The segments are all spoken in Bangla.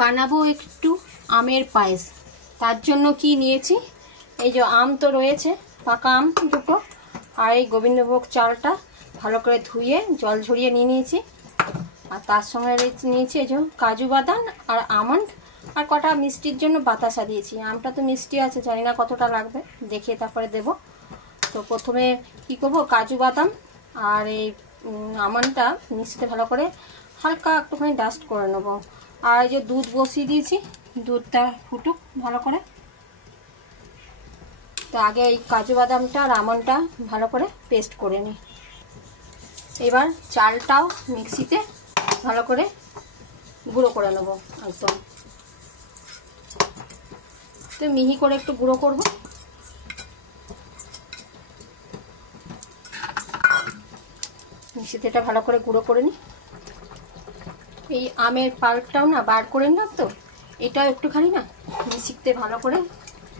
বানাবো একটু আমের পায়েস। তার জন্য কি নিয়েছি, এই যে আম তো রয়েছে, পাকা আম দুটো, আর এই গোবিন্দভোগ চালটা ভালো করে ধুয়ে জল ঝরিয়ে নিয়ে নিয়েছি। আর তার সঙ্গে নিয়েছি এই যে কাজু বাদাম আর আমন্ড, আর কটা মিষ্টির জন্য বাতাসা দিয়েছি। আমটা তো মিষ্টি আছে, জানি না কতটা লাগবে, দেখে তারপরে দেব। তো প্রথমে কি করব, কাজু বাদাম আর এই আমন্ডটা মিষ্টিতে ভালো করে হালকা একটুখানি ডাস্ট করে নেব। আর এই যে দুধ বসিয়ে দিয়েছি, দুধটা ফুটুক ভালো করে। তো আগে এই কাজু বাদামটা আর আমন্ডটা ভালো করে পেস্ট করে নিই। এবার চালটাও মিক্সিতে ভালো করে গুঁড়ো করে নেব একদম। তো মিহি করে একটু গুঁড়ো করব। মিক্সিতে এটা ভালো করে গুঁড়ো করে নিই। এই আমের পাল্পটাও না বার করে নিলাম, তো এটাও একটুখানি না মিক্সিতে ভালো করে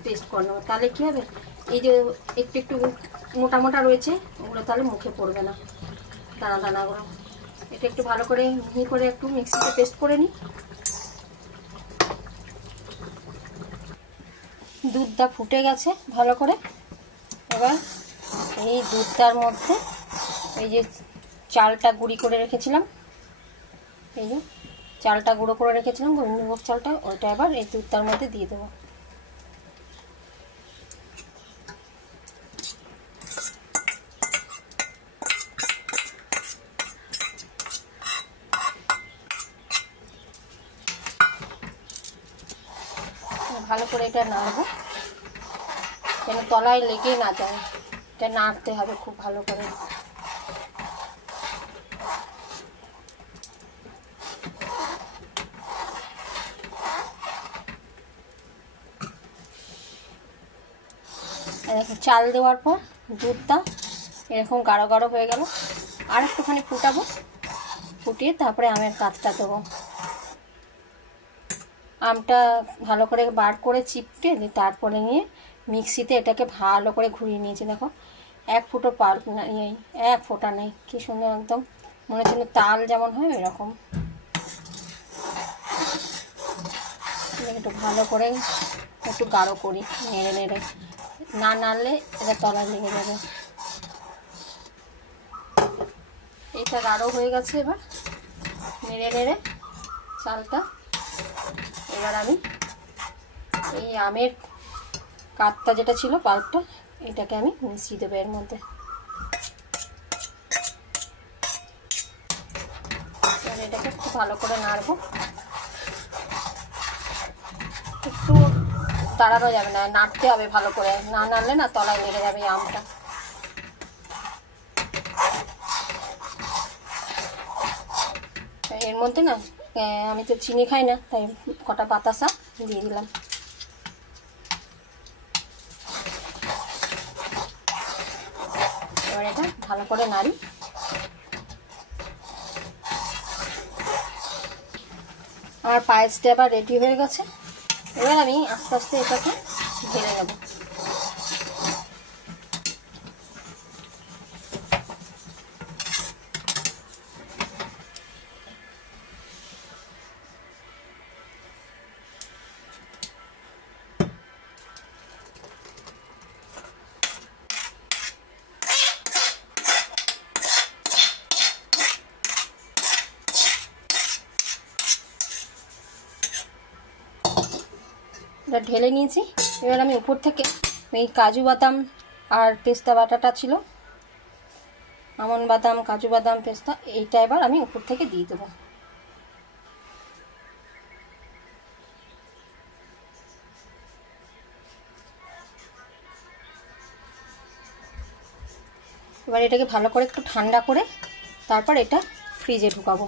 পেস্ট করে নেবো। তাহলে কী হবে, এই যে একটু একটু মোটা মোটা রয়েছে, ওগুলো তাহলে মুখে পড়বে না, দানা দানাগুলো। এটা একটু ভালো করে মিহি করে একটু মিক্সিতে পেস্ট করে নিই। দুধটা ফুটে গেছে ভালো করে। এবার এই দুধটার মধ্যে এই যে চালটা গুঁড়ি করে রেখেছিলাম, এই যে চালটা গুঁড়ো করে রেখেছিলাম গোবিন্দভোগ চালটা, ওইটা এবার এই দুধটার মধ্যে দিয়ে দেবো। ভালো করে এটা নাড়বো, যেন তলায় লেগে না যায়। এটা নাড়তে হবে খুব ভালো করে। দেখো চাল দেওয়ার পর দুধটা এরকম গাঢ় গাঢ় হয়ে গেল। আর একটুখানি ফুটাবো, ফুটিয়ে তারপরে আমের কাতটা দেবো। আমটা ভালো করে বার করে চিপকে তারপরে নিয়ে মিক্সিতে এটাকে ভালো করে ঘুরিয়ে নিয়েছি। দেখো এক ফুটো পাল্প নেই, এক ফোঁটা নেই, কি সুন্দর একদম মনে হচ্ছে তাল যেমন হয় এরকম। একটু ভালো করে একটু গাঢ় করি, নেড়ে নেড়ে, না নাড়লে এটা তলায় লেগে যাবে। এটা গাঢ় হয়ে গেছে। এবার নেড়ে নেড়ে চালটা, এবার আমি এই আমের কাতটা যেটা ছিল পাল্পটা, এটাকে আমি মিশিয়ে দেবো এর মধ্যে। এটাকে খুব ভালো করে নাড়বো, একটু তাড়ানো যাবে না, নাড়তে হবে ভালো করে, না নাড়লে না তলায় লেগে যাবে আমটা। এর মধ্যে না আমি তো চিনি খাই না, তাই কটা বাতাসা দিয়ে দিলাম। এবার এটা ভালো করে নাড়ি। আমার পায়েসটা এবার রেডি হয়ে গেছে। এবার আমি আস্তে আস্তে এটাকে ঢেলে নেব। এটা ঢেলে নিয়েছি। এবার আমি উপর থেকে এই কাজু বাদাম আর পেস্তা বাটাটা ছিল, আমন্ড বাদাম, কাজু বাদাম, পেস্তা, এইটা এবার আমি উপর থেকে দিয়ে দেবো। এবার এটাকে ভালো করে একটু ঠান্ডা করে তারপর এটা ফ্রিজে ঢুকাবো।